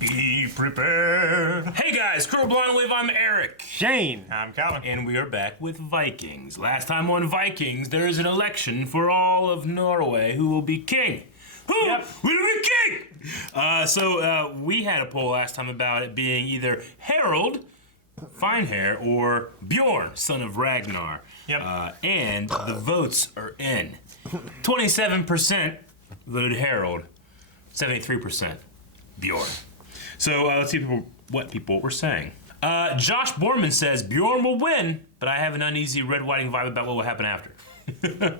Be prepared. Hey guys, Crow Blind Wave, I'm Eric. Shane. I'm Colin. And we are back with Vikings. Last time on Vikings, there is an election for all of Norway who will be king. Who will be king? So we had a poll last time about it being either Harold, fine hair, or Bjorn, son of Ragnar. And the votes are in. 27% voted Harold, 73% Bjorn. So let's see what people were saying. Josh Borman says Bjorn will win, but I have an uneasy red whiting vibe about what will happen after.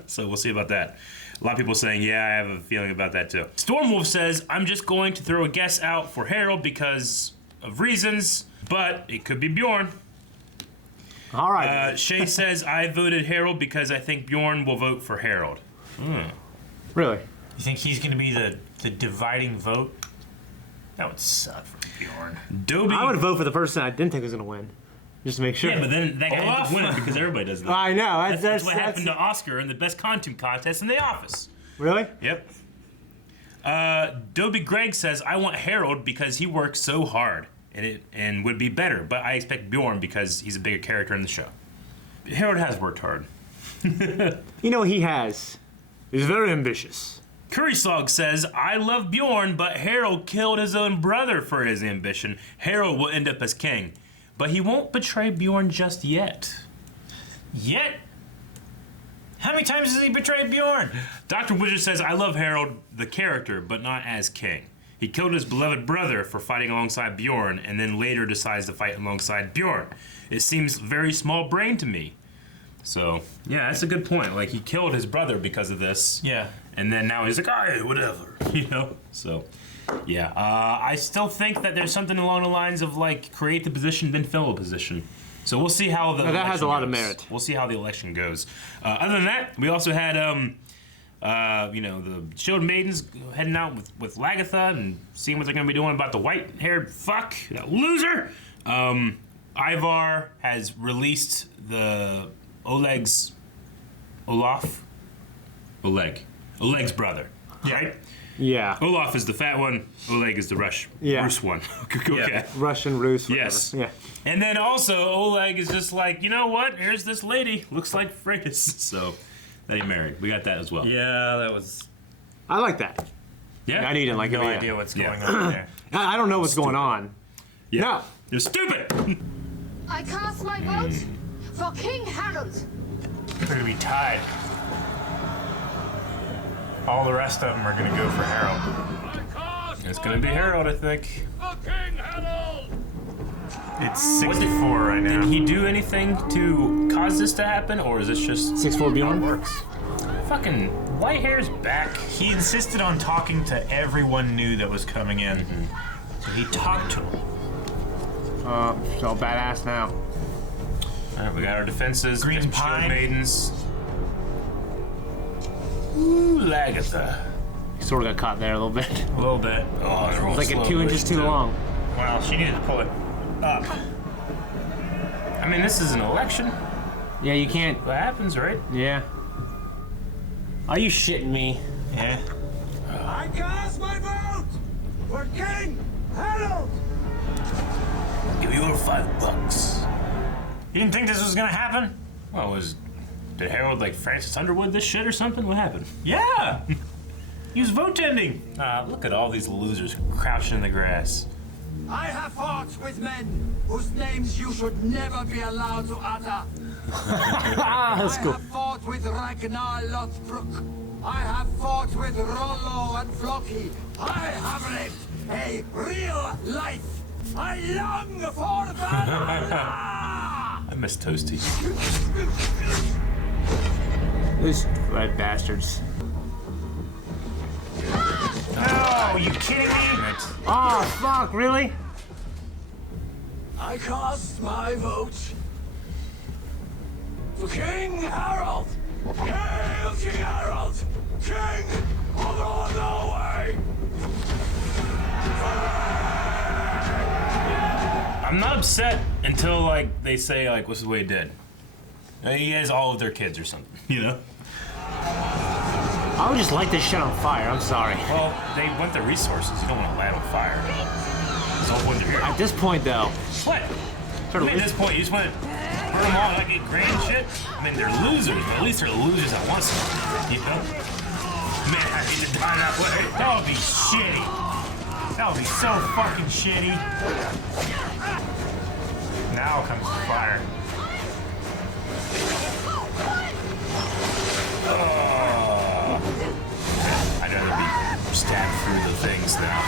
So we'll see about that. A lot of people saying, yeah, I have a feeling about that too. Stormwolf says, I'm just going to throw a guess out for Harold because of reasons, but it could be Bjorn. All right. Shay says, I voted Harold because I think Bjorn will vote for Harold. Really? You think he's going to be the dividing vote? That would suck for Bjorn. Dobie. I would vote for the person I didn't think was going to win, just to make sure. Yeah, but then that guy ends up winning because everybody does that. I know. That's what happened to Oscar in the best costume contest in The Office. Really? Yep. Dobie Greg says, I want Harold because he works so hard and would be better, but I expect Bjorn because he's a bigger character in the show. Harold has worked hard. You know, he has. He's very ambitious. Currysog says, I love Bjorn, but Harold killed his own brother for his ambition. Harold will end up as king, but he won't betray Bjorn just yet. Yet? How many times has he betrayed Bjorn? Dr. Wizard says, I love Harold, the character, but not as king. He killed his beloved brother for fighting alongside Bjorn, and then later decides to fight alongside Bjorn. It seems very small brain to me. So, yeah, that's a good point. Like, he killed his brother because of this. Yeah. And then now he's like, alright, whatever, you know? So, yeah. I still think that there's something along the lines of, like, create the position, then fill a position. So we'll see how the that has a lot goes. of merit. We'll see how the election goes. Other than that, we also had, you know, the Shield Maidens heading out with Lagertha and seeing what they're going to be doing about the white-haired fuck, that loser. Ivar has released the Oleg's brother, right? Yeah. Olaf is the fat one. Oleg is the Rus one. Okay. Yeah. Russian, Rus, whatever. Yes. Yeah. And then also Oleg is just like, you know what? Here's this lady. Looks like Freydis. So that he married. We got that as well. Yeah, that was... I like that. Yeah. I didn't like no it. Yeah. idea what's going on there. I don't know what's going on. Yeah. No. You're stupid. I cast my vote for King Harold. They're going to be tied. All the rest of them are going to go for Harold. It's gonna be Harold, I think. It's 64 right now. Did he do anything to cause this to happen, or is this just 6'4" How it Bjorn? works. fucking white hair's back? He insisted on talking to everyone new that was coming in. So he talked to them. So badass now. All right, we got our defenses. Green Shield Pine. Maidens. Ooh, Lagertha. Sort of got caught there a little bit. A little bit. Oh, they're It's like 2 inches too long. Well, she needed to pull it up. I mean, this is an election. Yeah, you can't. What happens, right? Yeah. Are you shitting me? Yeah. I cast my vote for King Harold! Give you $5. You didn't think this was gonna happen? Well, did Harold like Francis Underwood this shit or something? What happened? Yeah! He was vote tending. Look at all these losers crouching in the grass. I have fought with men whose names you should never be allowed to utter. That's cool. I have fought with Ragnar Lothbrok. I have fought with Rollo and Floki. I have lived a real life. I long for Valhalla! I miss Toasty. Those red bastards. Oh, you kidding me? Oh, fuck, really? I cast my vote for King Harold. Hail King Harold, King of all Norway. I'm not upset until like they say like what's the way he did. He has all of their kids or something, you know? I would just light this shit on fire. I'm sorry. Well, they want the resources. You don't want to light on fire. when they're here. At this point, though, What? Sort of I mean, at this point, you just want to burn them all and not get grand shit? I mean, they're losers, but at least they're losers at once. You know? Man, I hate to die that way. That would be shitty. That would be so fucking shitty. Now comes the fire. I'd rather be stabbed through the things now.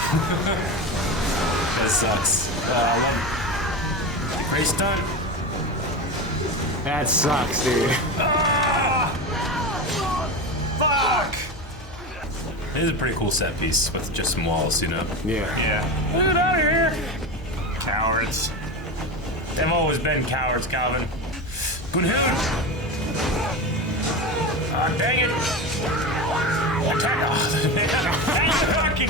That sucks. I love it. Great stunt. that sucks, dude. Fuck! It is a pretty cool set piece with just some walls, you know? Yeah. Yeah. Get out of here! Cowards. They've always been cowards, Calvin. Good hood! Ah, dang it! Attack!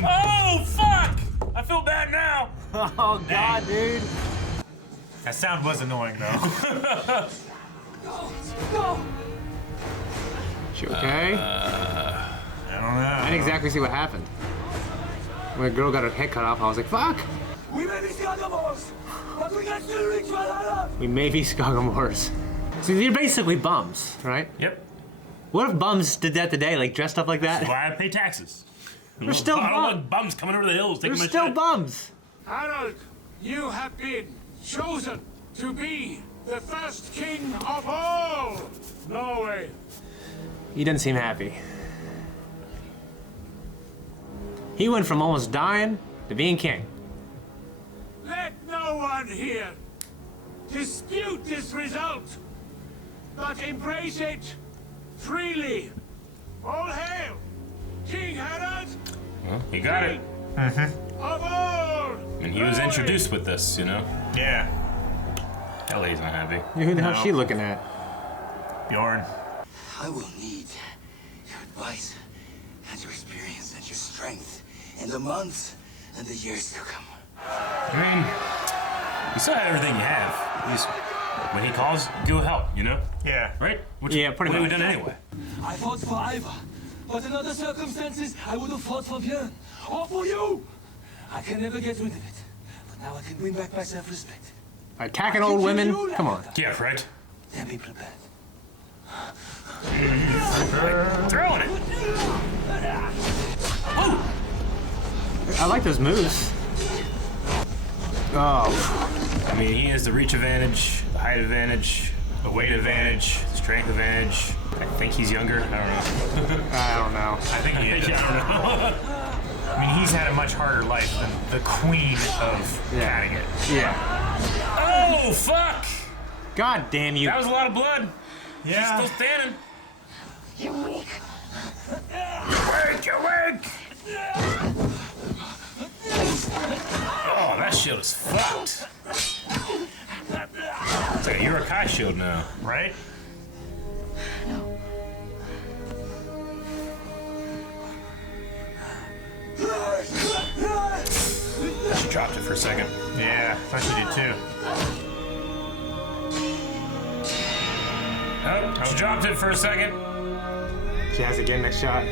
Oh, fuck! I feel bad now! Oh, God, dude. That sound was annoying though. She okay? I don't know. I didn't exactly see what happened. When the girl got her head cut off, I was like, fuck! We may be Skagamos, but we can still reach Valhalla. We may be Skagamores. So they're basically bums, right? Yep. What if bums did that today, like dressed up like that? Why I pay taxes? They're still I don't bums. want bums coming over the hills They're taking my still shit. bums. Harold, you have been chosen to be the first king of all Norway. He doesn't seem happy. He went from almost dying to being king. Let no one here dispute this result, but embrace it freely. All hail, King Harold Well, he got it. of all. And he was Norway. introduced with this, you know? Yeah. Hell, he's not happy. Who the hell's she looking at? Bjorn. I will need your advice and your experience and your strength in the months and the years to come. I mean, you still have everything you have. You just, when he calls, go help, you know? Yeah. Right? Which, Yeah, pretty what much. we've done anyway. I fought for Ivar, but in other circumstances, I would have fought for Bjorn or for you. I can never get rid of it, but now I can win back my self-respect. Attacking old women? Come on. Yeah, right? Then be prepared. Throwing it! I like those moves. Oh, I mean, he has the reach advantage, the height advantage, the weight advantage, the strength advantage. I think he's younger. I don't know. I don't know. I think he is. I mean, he's had a much harder life than the queen of catting it. Yeah. Oh, fuck! God damn you. That was a lot of blood. Yeah. Still standing. You're weak. Awake, awake! Oh, that shield is fucked. It's like a Urukai shield now. Right? She dropped it for a second. Yeah. I thought you did too. Oh, she dropped it for a second. She has it again next shot.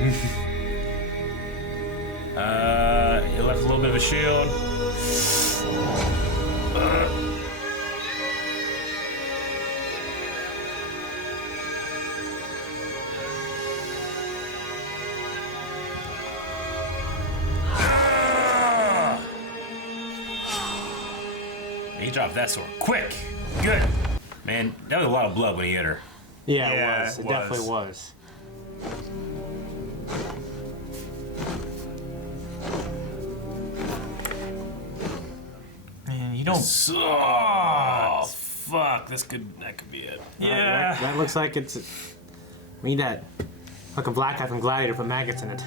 It left a little bit of a shield. He dropped that sword quick. Good. Man, that was a lot of blood when he hit her. Yeah, Yeah, it was. it It definitely was. was. Man, you don't. Oh, fuck. That could be it. Yeah. That looks like it's. We need that fucking black guy from Gladiator put maggots in it.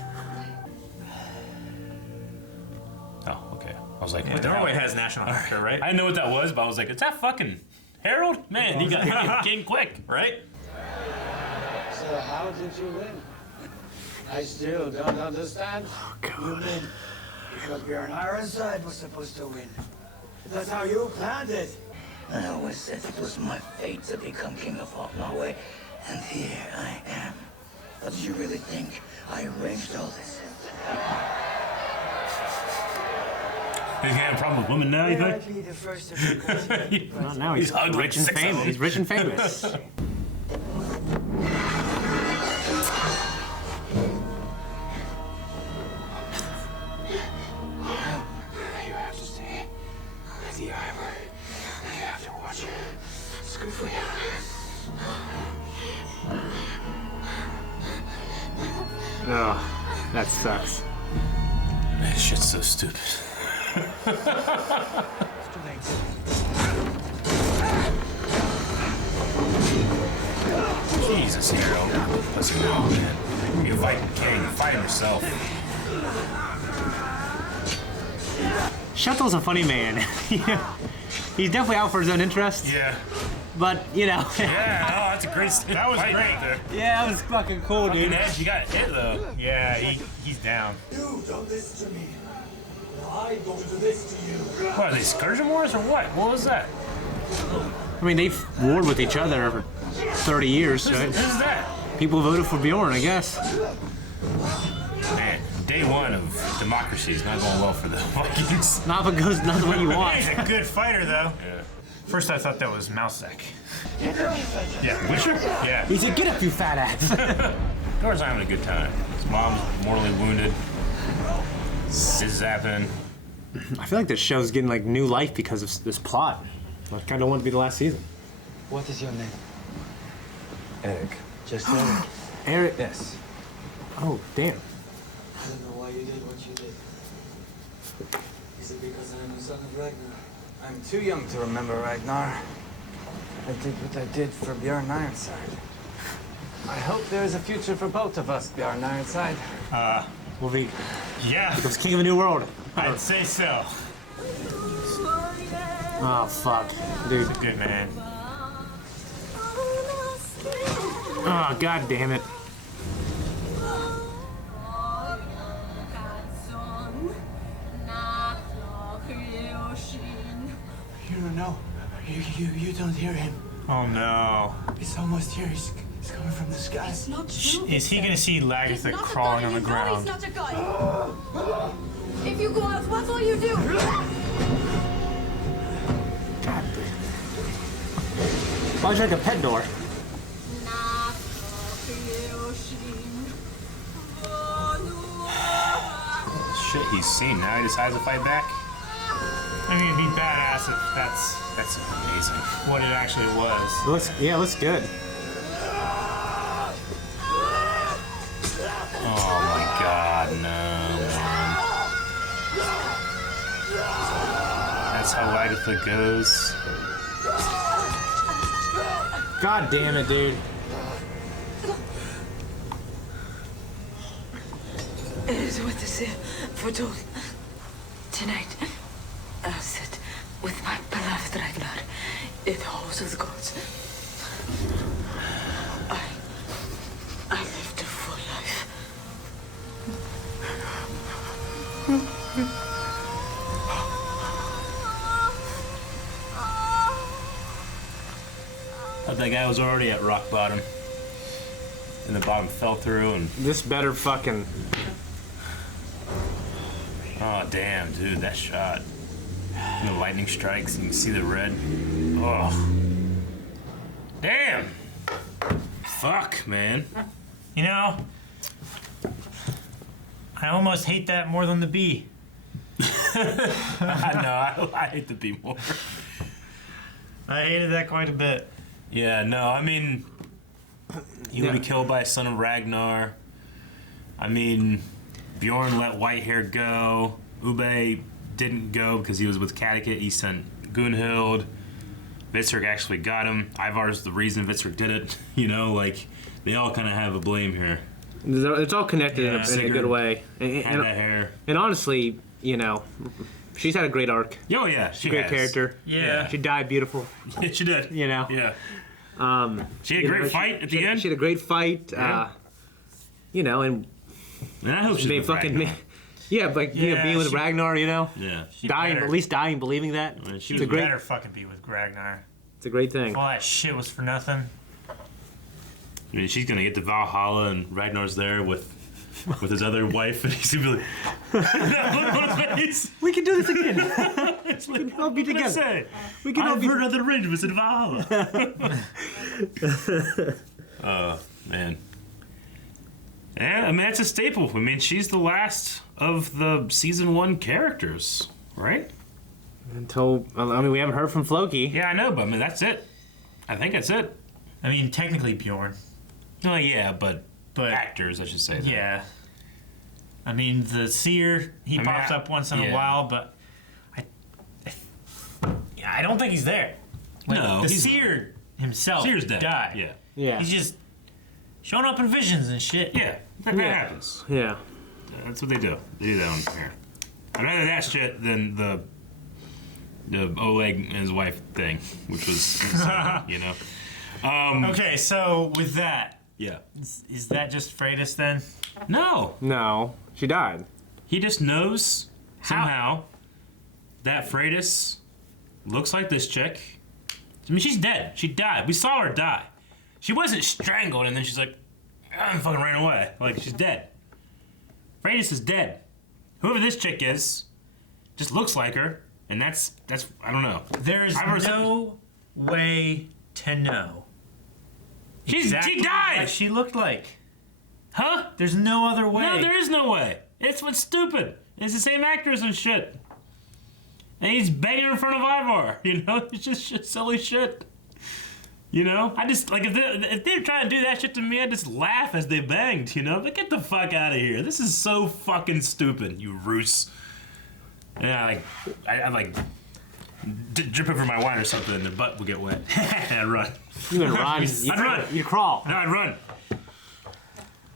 Oh, okay. I was like, Yeah, what the hell? Norway has national healthcare, right? I didn't know what that was, but I was like, is that fucking Harold? Man, he got king quick. Right? So how did you win? I still don't understand. You win because Bjorn Ironside was supposed to win. That's how you planned it. I always said it was my fate to become king of all Norway, and here I am. But do you really think I arranged all this? He's having a problem with women now, you think? I'd be the first of your country. Well, now he's ugly, rich and 6 of famous. them. He's rich and famous. You have to stay at the Ivor. You have to watch it. It's good for you. Oh, that sucks. That shit's so stupid. Jesus, hero. Listen now, man. You fight King. Fight yourself. Shuttle's a funny man. He's definitely out for his own interest, Yeah. but you know. Yeah, no, that's a great That was fight great. right there. Yeah, that was fucking cool, Fucking dude. Edge, you got hit though. Yeah, he's down. You've done this to me. Now I'm going to do this to you. What, are they Scourging Wars or what? What was that? I mean, they've warred with each other for 30 years, right? Who's that? People voted for Bjorn, I guess. Man, day one of democracy is not going well for the Vikings. Not what goes, not what you want. He's a good fighter, though. Yeah. First, I thought that was Mousek. Yeah, Witcher? yeah. He said, "Get up, you fat ass." Thor's having a good time. His mom's mortally wounded. This is happening. I feel like this show's getting like new life because of this plot. I kind of don't want it to be the last season. What is your name? Eric. Just Eric. Eric. Yes. Oh, damn. I don't know why you did what you did. Is it because I'm the son of Ragnar? I'm too young to remember Ragnar. I did what I did for Bjorn Ironside. I hope there is a future for both of us, Bjorn Ironside. Will be Yeah, becomes king of the new world. I'd say so. Oh fuck, dude. Good man. Oh god damn it. You don't know. You don't hear him. Oh no. It's almost here. He's coming from the sky. It's not true. Is he gonna see Lagertha crawling on the ground? He's not a guy. If you go out, what will you do? Why is it like a pet door? Shit, he's seen. Now he decides to fight back. I mean, it'd be badass if That's amazing. what it actually was. Looks good. Oh my god, no, man. That's how Lagertha goes. God damn it, dude. It is what is foretold. Tonight, I'll sit with my beloved Ragnar in the halls of the gods. I lived a full life. Thought that guy was already at rock bottom. And the bottom fell through and... This better fucking... Oh, damn, dude, that shot. And the lightning strikes and you can see the red. Oh. Damn! Fuck, man. You know, I almost hate that more than the bee. I hate the bee more. I hated that quite a bit. Yeah, no, I mean... He would be killed by a son of Ragnar. I mean, Bjorn let Whitehair go. Ube didn't go because he was with Kattegat. He sent Gunhild. Vitzerk actually got him. Ivar's the reason Vitzerk did it. You know, like, they all kind of have a blame here. It's all connected in a Sigurd good way. Had that hair. And honestly, you know, she's had a great arc. Oh, yeah, she Great has. character. Yeah. She died beautiful, Yeah, she did. you know. Yeah. She had You a great know, fight at the end. She had a great fight. Yeah. You know, and And I hope she's they with fucking Ragnar. yeah, like you know, Yeah, being with she- Ragnar, you know, Yeah. dying, better. at least dying, believing that. She She was a great- better fucking be with Ragnar. It's a great thing. All that shit was for nothing. I mean, she's gonna get to Valhalla, and Ragnar's there with with his other wife, and he's gonna be like, look on his face. We can do this again. It's like, We can all be what can I together. say? We can all I've be. heard other arrangements involved. Man. Yeah, I mean, that's a staple. I mean, she's the last of the season 1 characters, right? Until I mean, we haven't heard from Floki. Yeah, I know, but I mean, that's it. I think that's it. I mean, technically Bjorn. Oh, yeah, but But actors, I should say. That. yeah. I mean, the seer, he pops up once in a while, but I don't think he's there. Like, No, the he's seer himself Seer's dead. died. Yeah. Yeah. He's just showing up in visions and shit. Yeah, that happens. Yeah. That's what they do. They do that on here. I'd rather that shit than the Oleg and his wife thing, which was insane, you know? Okay, so with that, Yeah. is that just Freitas then? No. No, she died. He just knows somehow that Freitas looks like this chick. I mean, she's dead. She died. We saw her die. She wasn't strangled and then she's like, I fucking ran away. Like, she's dead. Freitas is dead. Whoever this chick is just looks like her, and that's I don't know. There's no way to know. She died! What she looked like. Huh? There's no other way. No, there is no way. It's what's stupid. It's the same actress and shit. And he's banging her in front of Ivar. You know, it's just shit, silly shit. You know, I just like if they're trying to do that shit to me, I just laugh as they banged. You know, but get the fuck out of here. This is so fucking stupid, you Roos. And I like drip over my wine or something, and the butt would get wet. And I'd run. You would run. I'd run. You'd crawl. No, I'd run.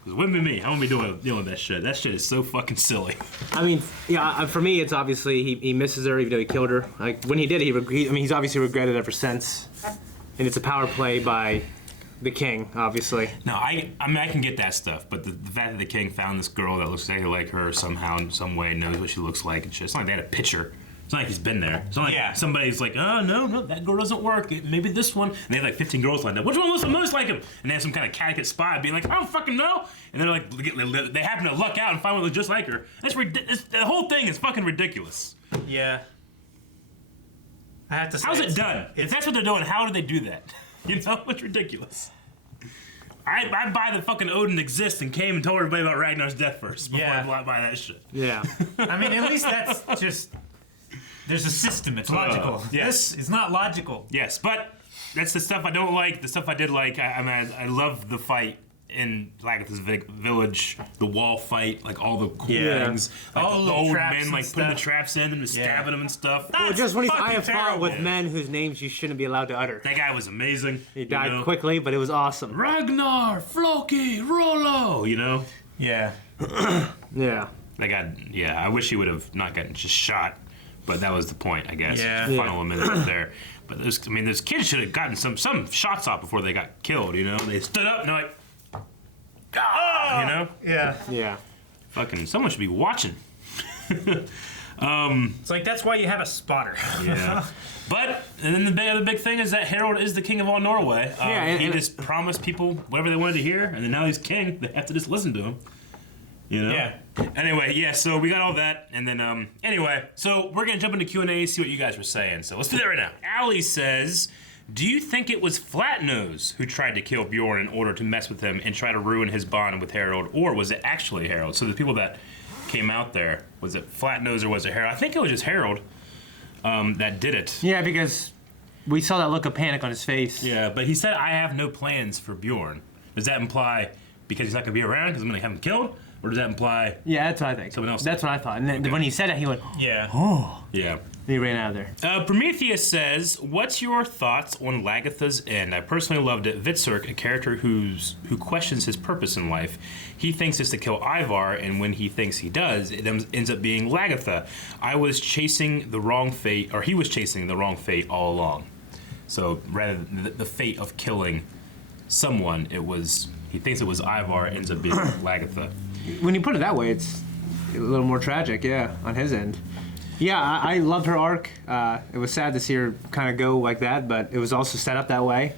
It wouldn't be me. I won't be dealing with that shit. That shit is so fucking silly. I mean, yeah. For me, it's obviously he misses her, even though he killed her. Like when he did, he's obviously regretted it ever since. And it's a power play by the king, obviously. No, I mean, I can get that stuff, but the fact that the king found this girl that looks exactly like her somehow, in some way, knows what she looks like and shit. It's not like they had a picture. It's not like he's been there. It's not like somebody's like, oh, no, that girl doesn't work. Maybe this one. And they have like 15 girls lined up. Which one looks the most like him? And they have some kind of catechist spy being like, I don't fucking know. And they're like, they happen to luck out and find one that looks just like her. That's the whole thing is fucking ridiculous. Yeah. I have to say. How's it done? If that's what they're doing, how do they do that? You know, it's ridiculous. I buy the fucking Odin exists and came and told everybody about Ragnar's death first before I buy that shit. Yeah. I mean, at least that's just. There's a system. It's logical. Yes. This is not logical. Yes, but that's the stuff I don't like. The stuff I did like, I mean, I love the fight in Lagertha's village, the wall fight, like all the cool things. Like all the old traps men like and putting the stuff. traps in and stabbing them and stuff. Well, just when I have fought terrible. with men whose names you shouldn't be allowed to utter. That guy was amazing. He died quickly, but it was awesome. Ragnar, Floki, Rollo, you know? Yeah. Yeah. That guy, yeah, I wish he would have not gotten just shot, but that was the point, I guess. Yeah. Final minute there. But those kids should have gotten some shots off before they got killed, you know? They stood up and they're like, God, you know? Yeah. Yeah. Fucking, someone should be watching. It's like that's why you have a spotter. Yeah. But, and then the other big thing is that Harold is the king of all Norway. He just promised people whatever they wanted to hear, and then now he's king. They have to just listen to him. You know? Yeah. Anyway, yeah, so we got all that, and then, anyway, so we're gonna jump into Q&A, see what you guys were saying. So let's do that right now. Allie says, do you think it was Flatnose who tried to kill Bjorn in order to mess with him and try to ruin his bond with Harold, or was it actually Harold? So the people that came out there, was it Flatnose or was it Harold? I think it was just Harold that did it. Yeah, because we saw that look of panic on his face. Yeah, but he said, I have no plans for Bjorn. Does that imply because he's not going to be around because I'm going to have him killed? Or does that imply... Yeah, that's what I think. Someone else That's what I thought. And then when he said it, he went, Yeah. oh. Yeah. And he ran out of there. Prometheus says, what's your thoughts on Lagertha's end? I personally loved it. Vitserk, a character who questions his purpose in life. He thinks it's to kill Ivar, and when he thinks he does, it ends up being Lagertha. He was chasing the wrong fate all along. So rather than the fate of killing someone, he thinks it was Ivar, it ends up being Lagertha. When you put it that way, it's a little more tragic, yeah, on his end. Yeah, I loved her arc. It was sad to see her kind of go like that, but it was also set up that way.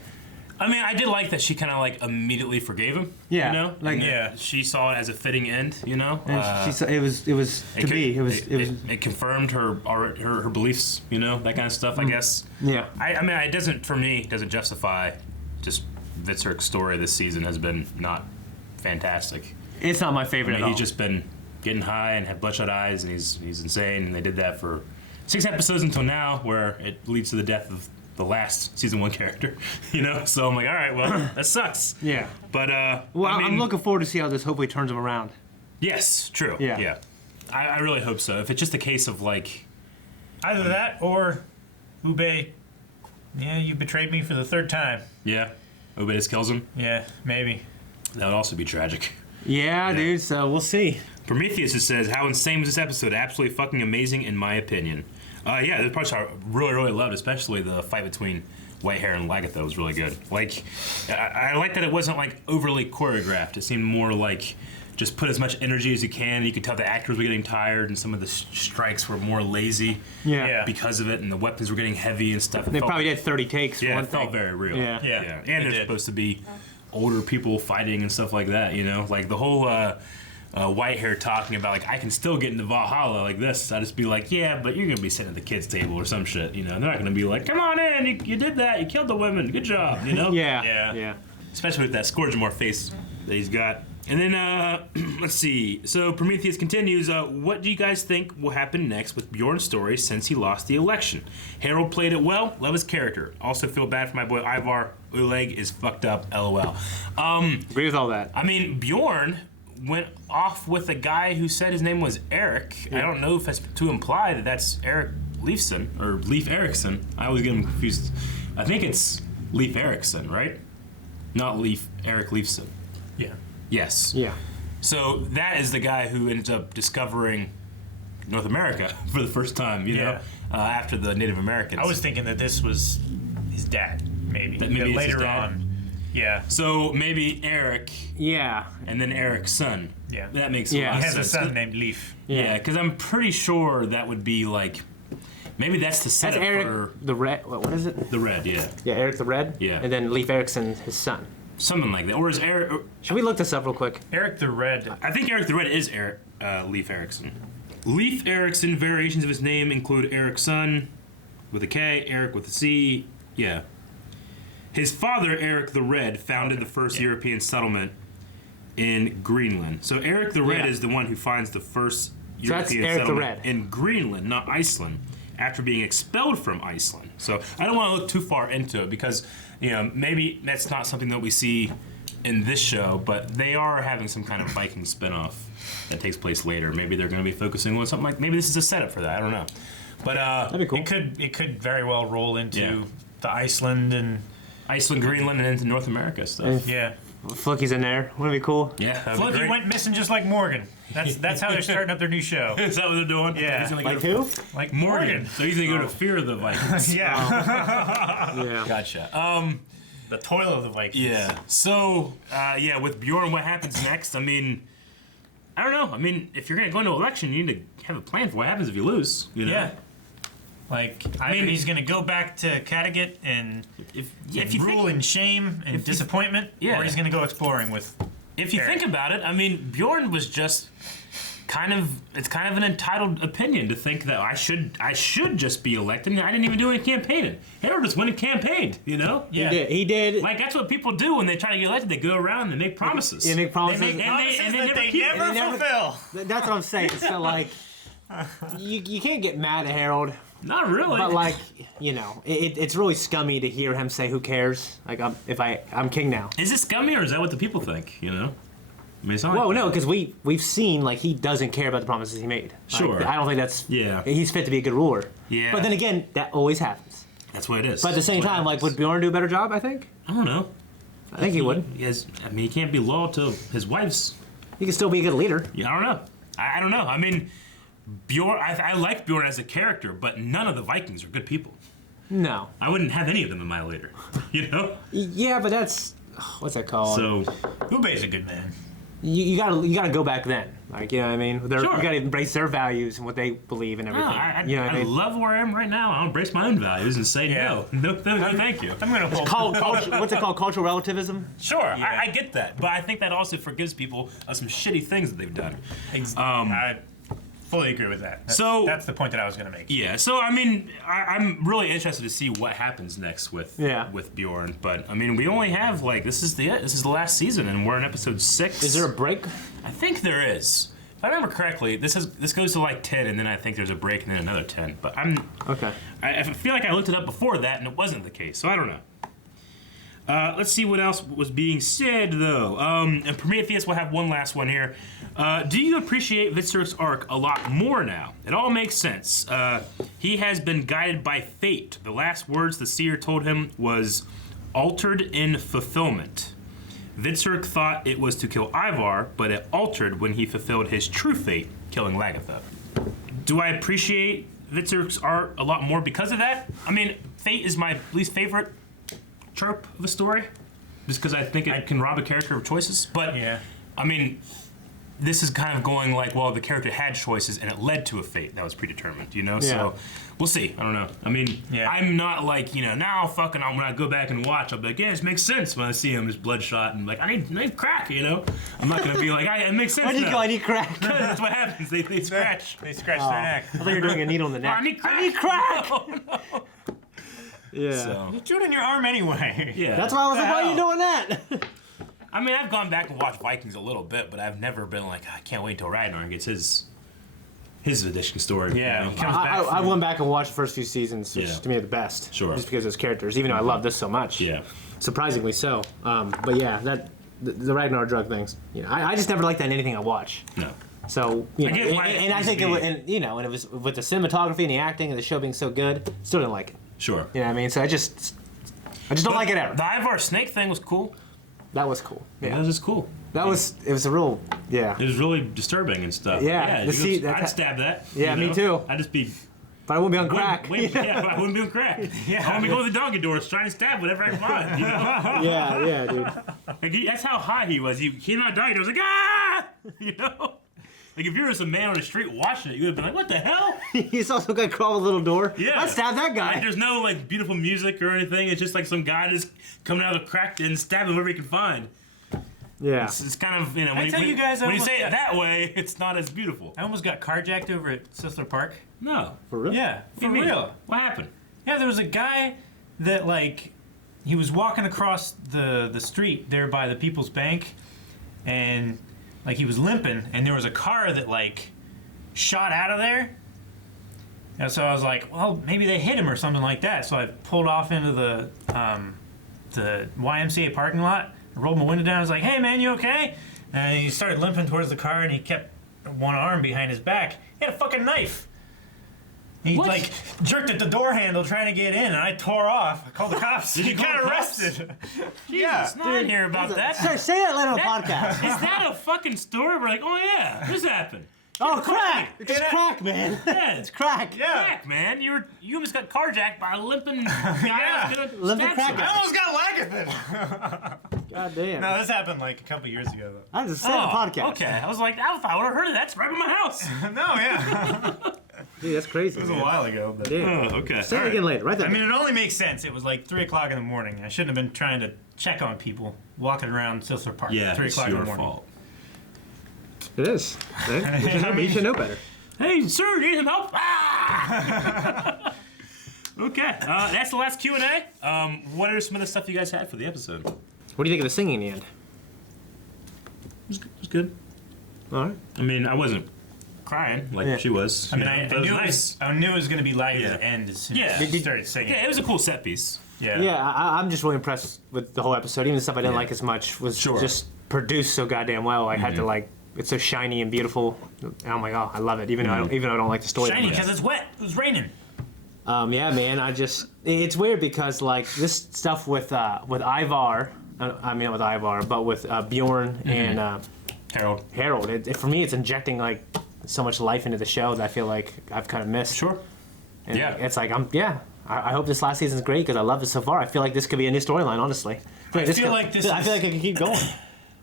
I mean, I did like that she kind of like immediately forgave him. Yeah, you know, like- And Yeah. she saw it as a fitting end. You know, And she said it was to be. It was. It confirmed her beliefs. You know, that kind of stuff. I guess. Yeah. I mean, it doesn't for me. It doesn't justify. Just Vitzerk's story this season has been not fantastic. It's not my favorite I mean, at all. he's just been getting high and had bloodshot eyes, and he's insane. And they did that for 6 episodes until now, where it leads to the death of the last season 1 character. You know, so I'm like, all right, well, that sucks. Yeah. But Well, I mean, I'm looking forward to see how this hopefully turns him around. Yes, true. Yeah. Yeah. I really hope so. If it's just a case of like, Either that or Ube. Yeah, you betrayed me for the 3rd time. yeah, Obedes kills him, Yeah, maybe. that would also be tragic. Yeah, dude. So we'll see. Prometheus just says, how insane was this episode? Absolutely fucking amazing, in my opinion. Yeah, there's parts I really loved, especially the fight between Whitehair and Lagertha was really good. Like, I like that it wasn't like overly choreographed. It seemed more like just put as much energy as you can. You could tell the actors were getting tired, and some of the strikes were more lazy Yeah. because of it, and the weapons were getting heavy and stuff. It They felt- probably did 30 takes for Yeah, one it felt thing. very real. Yeah. Yeah, And it they're did. supposed to be older people fighting and stuff like that, you know? Like the whole Whitehair talking about, like, I can still get into Valhalla like this. I'd just be like, yeah, but you're going to be sitting at the kids' table or some shit, you know? They're not going to be like, come on in, you did that, you killed the women, good job, you know? Yeah. Yeah. Yeah. Especially with that Scourgemore face that he's got. And then, let's see. So Prometheus continues. What do you guys think will happen next with Bjorn's story since he lost the election? Harold played it well. Love his character. Also feel bad for my boy Ivar. Oleg is fucked up. LOL. Agree with all that. I mean, Bjorn went off with a guy who said his name was Eric. I don't know if that's to imply that that's Eric Leifson or Leif Erikson. I always get him confused. I think it's Leif Erikson, right? Not Eric Leifson. Yeah. Yes. Yeah. So that is the guy who ends up discovering North America for the first time, you know, after the Native Americans. I was thinking that this was his dad, maybe. That maybe it's his later dad? on. Yeah. So maybe Eric Yeah. and then Eric's son. Yeah. That makes Yeah. a lot He of has a sense. son named Leaf. Yeah, because I'm pretty sure that would be like, maybe that's the That's setup Eric for the Red. What is it? the Red, yeah. Yeah, Eric the Red. Yeah. And then Leif Erikson, his son. Something like that. Or is Eric, Should we look this up real quick? Eric the Red. I think Eric the Red is Leif Erikson. Leif Erikson, variations of his name include Eric's son with a K, Eric with a C. Yeah. His father, Eric the Red, founded the first European settlement in Greenland. So Eric the Red Yeah. is the one who finds the first So that's European Eric the settlement Red. in Greenland, not Iceland, after being expelled from Iceland. So I don't want to look too far into it because, you know, maybe that's not something that we see in this show, but they are having some kind of Viking spinoff that takes place later. Maybe they're going to be focusing on something like, maybe this is a setup for that. I don't know. But That'd be cool. It could very well roll into Yeah. the Iceland and Iceland, Greenland, and into North America stuff. yeah. Flooky's in there. Wouldn't it be cool? Yeah, that'd be Floki great. went missing just like Morgan. That's how they're starting up their new show. Is that what they're doing? Yeah. He's gonna Like go who? Like Morgan. So he's gonna go to Fear the Vikings. Yeah. Yeah. Gotcha. The toil of the Vikings. Yeah. So, with Bjorn, what happens next? I mean, I don't know. I mean, if you're gonna go into election, you need to have a plan for what happens if you lose. You know? Yeah. Like, I mean, he's gonna go back to Kattegat and If you rule in shame and disappointment, Yeah. or he's gonna go exploring with. if you think about it, I mean, Bjorn was just it's kind of an entitled opinion to think that I should just be elected. I didn't even do any campaigning. Harold just went and campaigned. You know? Yeah. He did. Like that's what people do when they try to get elected. They go around and they make promises. They make They promises. make And promises they that never they keep it. never They never- fulfill. That's what I'm saying. So like, you can't get mad at Harold, Not really. but like, you know, it's really scummy to hear him say, "Who cares?" Like, I'm king now. Is it scummy or is that what the people think? You know? I mean, it's not like Well, no, that. because we've seen like he doesn't care about the promises he made. Like, Sure. I don't think that's. Yeah. He's fit to be a good ruler. Yeah. But then again, that always happens. That's what it is. But at the same That's what time, like, happens. would Bjorn do a better job? I think. I don't know. I think he would. He can't be loyal to his wife's. He can still be a good leader. Yeah, I don't know. I don't know. I mean, Bjorn. I like Bjorn as a character, but none of the Vikings are good people. No. I wouldn't have any of them in my leader. You know. Yeah, but that's what's that called? So Ube's a good man. you gotta go back then. Like, you know what I mean? Sure. You gotta embrace their values and what they believe and everything. You know what I I mean? love where I am right now. I'll embrace my own values and say no, thank you. I'm gonna pull. What's it called? Cultural relativism? Sure, I get that, but I think that also forgives people of some shitty things that they've done. I fully agree with that. That's the point that I was gonna make. Yeah, so I mean, I'm really interested to see what happens next with Bjorn. But I mean, we only have this is the last season, and we're in episode 6. Is there a break? I think there is. If I remember correctly, this goes to 10, and then I think there's a break, and then another 10. But Okay. I feel like I looked it up before that, and it wasn't the case, so I don't know. Let's see what else was being said, though. And Prometheus will have one last one here. Do you appreciate Vitzerk's arc a lot more now? It all makes sense. He has been guided by fate. The last words the seer told him was, altered in fulfillment. Vitzerk thought it was to kill Ivar, but it altered when he fulfilled his true fate, killing Lagertha. Do I appreciate Vitzerk's art a lot more because of that? I mean, fate is my least favorite trope of a story, just because I think it can rob a character of choices. But I mean, this is kind of going the character had choices and it led to a fate that was predetermined, you know? Yeah. So we'll see. I don't know. I mean, I'm not now fucking when I go back and watch, I'll be like, yeah, this makes sense when I see him, his bloodshot, and I need crack, you know? I'm not gonna be like, it makes sense. Why do you go, I need crack? That's what happens. They scratch. They scratch their neck. I thought you were doing a needle in the neck. I need crack. No. Yeah. So, You drew it in your arm anyway. yeah. That's why I was like, why are you doing that? I mean, I've gone back and watched Vikings a little bit, but I've never been like, I can't wait until Ragnar gets his addition story. Yeah, you he know? comes back. I went back and watched the first few seasons, which to me are the best. Sure. Just because of those characters, even though I love this so much. Yeah. Surprisingly so. But yeah, the Ragnar drug things. You know, I just never liked that in anything I watch. No. So you know, get why it and I needs think to it be- was, and you know, and it was with the cinematography and the acting and the show being so good, still didn't like it. Sure. You know what I mean? So I just don't like it ever. The Ivar snake thing was cool. That was cool. That Yeah. was just cool. It was a real It was really disturbing and stuff. Yeah, to see I'd that- stab that. Yeah, you me know? too. I'd just be. But I wouldn't be on crack. I wouldn't be on crack. I wouldn't be going to the doggy doors trying to stab whatever I can find. You know? yeah, dude. That's how high he was. He came out doggy doors like, ah! You know? Like, if you were some man on the street watching it, you would have been like, what the hell? He's also got to crawl a little door. Yeah. I'd stab that guy. Like, there's no, beautiful music or anything. It's just, some guy just coming out of the crack and stabbing whoever he can find. Yeah. It's kind of, when you tell you guys when you almost- say it that way, it's not as beautiful. I almost got carjacked over at Sisler Park. No. For real? Yeah, What do for you mean? real. What happened? Yeah, there was a guy that he was walking across the street there by the People's Bank, and he was limping, and there was a car that shot out of there. And so I was like, well, maybe they hit him or something like that. So I pulled off into the YMCA parking lot, rolled my window down. I was like, hey man, you okay? And he started limping towards the car, and he kept one arm behind his back. He had a fucking knife. He jerked at the door handle trying to get in, and I tore off. I called the cops. Did you He call got the cops? arrested. Jesus, I didn't hear about that. Sir, say that later on the podcast. Is that a fucking story? We're like, oh yeah, this happened. Oh, crack! It's just crack, man. Yeah, It's crack. Yeah. crack, man. You almost got carjacked by a limping guy. Yeah. That's gonna Limping stab crack somebody. I almost got Lagertha. God damn. No, this happened a couple years ago, though. I just said the podcast. Okay, I was like, I would have heard of that. It's right by my house. No, yeah. Dude, that's crazy. It was a while ago, but... Damn. Okay. Say it again later. Right there. I mean, it only makes sense. It was 3 o'clock in the morning. I shouldn't have been trying to check on people walking around Sisler Park Yeah, at 3 it's o'clock in your the morning. fault. it is. You should know better. Hey, sir, need some help? Ah! Okay, that's the last Q&A. What are some of the stuff you guys had for the episode? What do you think of the singing in the end? It was good. All right. I mean, I wasn't crying like she was. I mean, But it was nice. I knew it was going to be light Yeah. at the end as soon Yeah. as he started singing. Yeah, it was a cool set piece. Yeah, I'm just really impressed with the whole episode. Even the stuff I didn't like as much was just produced so goddamn well. I had to it's so shiny and beautiful. Oh my god, I love it. Even though I don't like the story. Shiny because it's wet. It was raining. Yeah, man. It's weird because this stuff with Ivar. I mean, not with Ivar, but with Bjorn and Harold. For me, it's injecting so much life into the show that I feel like I've kind of missed. Sure. And Yeah. It's I hope this last season's great because I love it so far. I feel like this could be a new storyline, honestly. I feel like this I feel like it could keep going.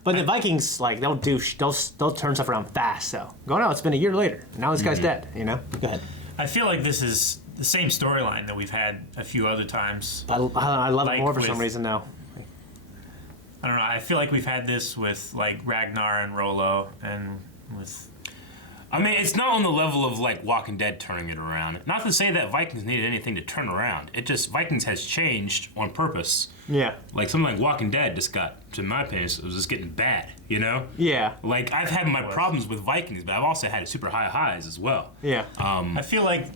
But the Vikings, like, they'll turn stuff around fast. So go, no, it's been a year later. Now this guy's dead. You know. Go ahead. I feel like this is the same storyline that we've had a few other times. I love Like it more for some with- reason now. I don't know. I feel like we've had this with like Ragnar and Rollo, and with. I mean, it's not on the level of like Walking Dead turning it around. Not to say that Vikings needed anything to turn around. It just Vikings has changed on purpose. Yeah. Like something like Walking Dead just got, in my opinion, it was just getting bad. You know? Yeah. Like I've had my problems with Vikings, but I've also had super high highs as well. Yeah. I feel like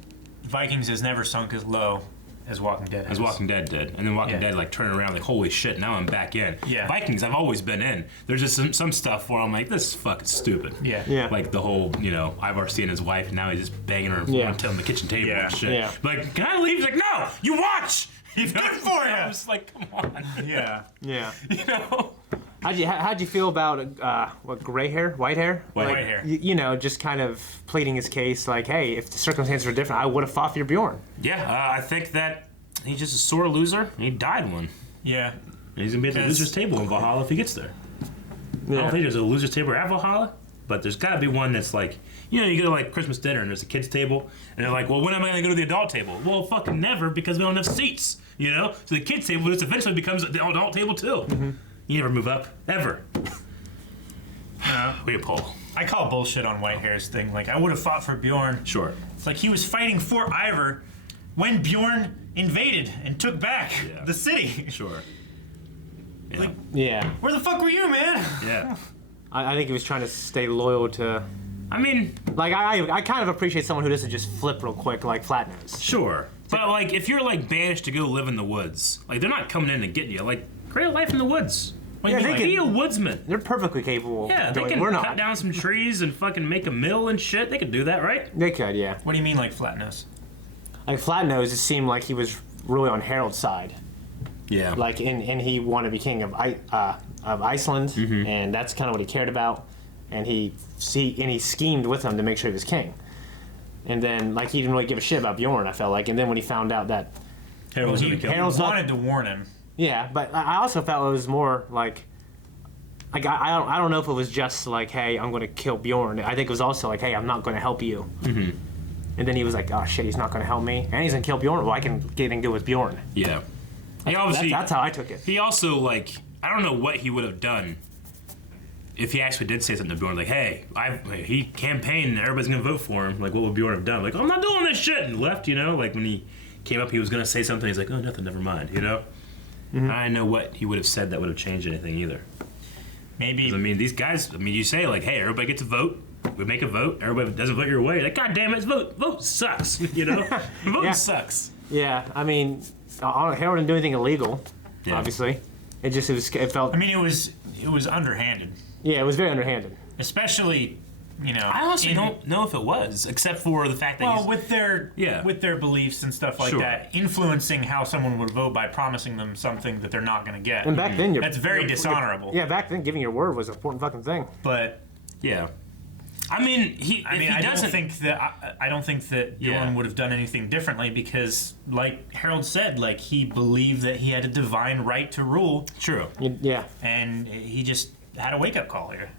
Vikings has never sunk as low as Walking Dead has. As Walking Dead did, and then Walking Yeah. Dead like turning around like holy shit, now I'm back in. Yeah. Vikings I've always been in. There's just some stuff where I'm like, this is fucking stupid. Yeah. Yeah. Like the whole, Ivar seeing his wife and now he's just banging her Yeah. on the kitchen table Yeah. and shit. Yeah. Like, can I leave? He's like, no, you watch. He's good for ya. I'm just like, come on. Yeah. Yeah. You know? How'd you feel about gray hair, white hair? White Like, hair. You know, just kind of pleading his case, like, hey, if the circumstances were different, I would have fought for your Bjorn. Yeah, I think that he's just a sore loser. And he died one. Yeah. And he's gonna be at the Because- loser's table in Valhalla if he gets there. I Yeah. don't think there's a loser's table at Valhalla, but there's gotta be one that's like, you go to like Christmas dinner and there's a kids table, and they're like, well, when am I gonna go to the adult table? Well, fucking never, because we don't have seats, So the kids table just eventually becomes the adult table too. Mm-hmm. You never move up, ever. We a poll. I call bullshit on Whitehair's thing. Like, I would have fought for Bjorn. Sure. It's like he was fighting for Ivar when Bjorn invaded and took back Yeah. the city. Sure. Yeah. Like, Yeah. where the fuck were you, man? Yeah. I think he was trying to stay loyal to. I mean, Like, I kind of appreciate someone who doesn't just flip real quick like Flatnose. sure. But like, if you're like banished to go live in the woods, like they're not coming in to get you. Like, create a life in the woods. What Yeah, do you they mean, Be a woodsman. They're perfectly capable. Yeah, of they doing it. can We're cut not. down some trees and fucking make a mill and shit. They could do that, right? They could, yeah. what do you mean, like Flatnose? Like Flatnose, it seemed like he was really on Harold's side. Yeah. Like, and he wanted to be king of Iceland, and that's kind of what he cared about. And he schemed with him to make sure he was king. And then, like, he didn't really give a shit about Bjorn, I felt like. And then when he found out that, Harold's He gonna kill him. Harold's not- wanted to warn him. yeah, but I also felt it was more like I don't know if it was just like, hey, I'm going to kill Bjorn. I think it was also like, hey, I'm not going to help you. Mm-hmm. And then he was like, oh shit, he's not going to help me, and he's going to kill Bjorn. Well, I can get in good with Bjorn. Yeah. He obviously. That's how I took it. He also like, I don't know what he would have done if he actually did say something to Bjorn, like, hey, he campaigned and everybody's gonna vote for him. Like, what would Bjorn have done? Like, I'm not doing this shit, and left. Like when he came up, he was gonna say something. He's like, oh, nothing, never mind. Mm-hmm. I don't know what he would have said that would have changed anything either. Maybe. I mean, these guys. I mean, you say like, hey, everybody gets a vote. We make a vote. Everybody doesn't vote your way. You're like, God damn it, vote sucks. Vote Yeah. sucks. Yeah, I mean, Harold didn't do anything illegal. Yeah. Obviously, it felt. I mean, it was underhanded, Yeah, it was very underhanded. especially, I honestly don't know if it was, except for the fact that Well, he's, with their beliefs and stuff like Sure. that, influencing how someone would vote by promising them something that they're not going to get. And back then, That's very dishonorable. Yeah, back then, giving your word was an important fucking thing. But yeah. I mean, I don't think that Yeah. Bjorn would have done anything differently because, like Harold said, like he believed that he had a divine right to rule, True. Yeah. and he just had a wake up call here.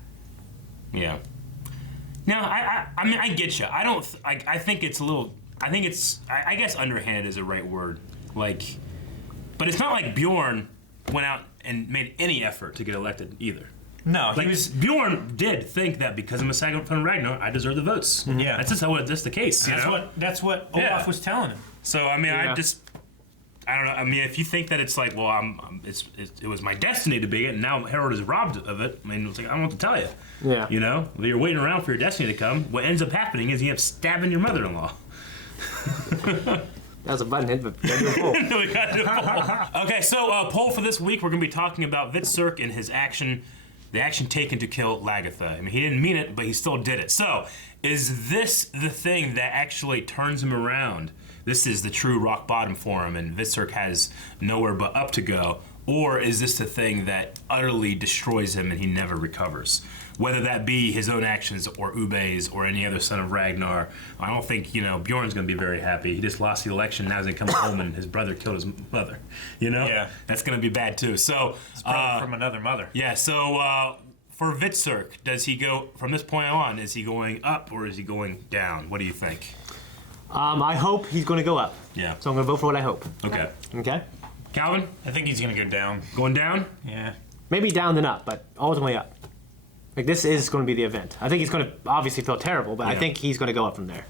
Yeah. No, I mean, I get you. I don't. I think it's a little. I think it's. I guess underhanded is the right word. Like, but it's not like Bjorn went out and made any effort to get elected either. No, Like he was. Bjorn did think that because I'm a second from Ragnar, I deserve the votes. Yeah. That's just how that's the case. You know? That's what Olaf Yeah. was telling him. So I mean, Yeah. I don't know. I mean, if you think that it's like, well, it was my destiny to be it, and now Harold is robbed of it. I mean, it's like I don't know what to tell you. Yeah. You're waiting around for your destiny to come. What ends up happening is you end up stabbing your mother-in-law. That was a button hit, but gotta do a poll. We gotta do a poll. Okay, so poll for this week, we're gonna be talking about Vitserk and his action, the action taken to kill Lagertha. I mean, he didn't mean it, but he still did it. So, is this the thing that actually turns him around? This is the true rock bottom for him, and Vitserk has nowhere but up to go. Or is this the thing that utterly destroys him and he never recovers? Whether that be his own actions or Ube's or any other son of Ragnar, I don't think, Bjorn's going to be very happy. He just lost the election, now he's going to come home and his brother killed his mother. Yeah. That's going to be bad too. So, Brother from another mother. yeah, so for Vitzerk, does he go from this point on? Is he going up or is he going down? What do you think? I hope he's going to go up. Yeah. So I'm going to vote for what I hope. Okay. Okay? Calvin, I think he's gonna go down. going down? Yeah. Maybe down then up, but ultimately up. Like, this is going to be the event. I think he's going to obviously feel terrible, but I Yeah. think he's going to go up from there.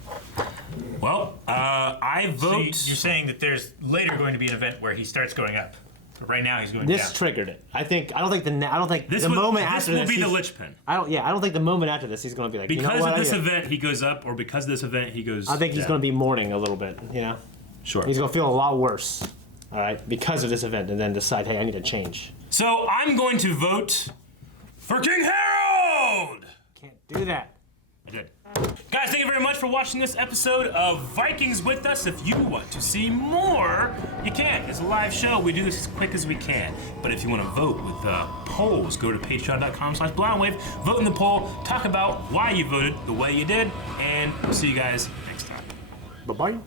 Well, I So vote. you're saying that there's later going to be an event where he starts going up. But right now he's going This down. triggered it. I don't think this the moment this after will this be the he's- linchpin. I don't think the moment after this he's going to be like, Because you know what? of this event, he goes up, or because of this event, he goes I think he's down. going to be mourning a little bit, you know? Sure. He's going to feel a lot worse, all right, because of this event, and then decide, hey, I need to change. So I'm going to vote for King Harold! Can't do that. I did. Guys, thank you very much for watching this episode of Vikings with us. If you want to see more, you can. It's a live show. We do this as quick as we can. But if you want to vote with polls, go to patreon.com/blindwave, vote in the poll, talk about why you voted the way you did, and we'll see you guys next time. Bye-bye.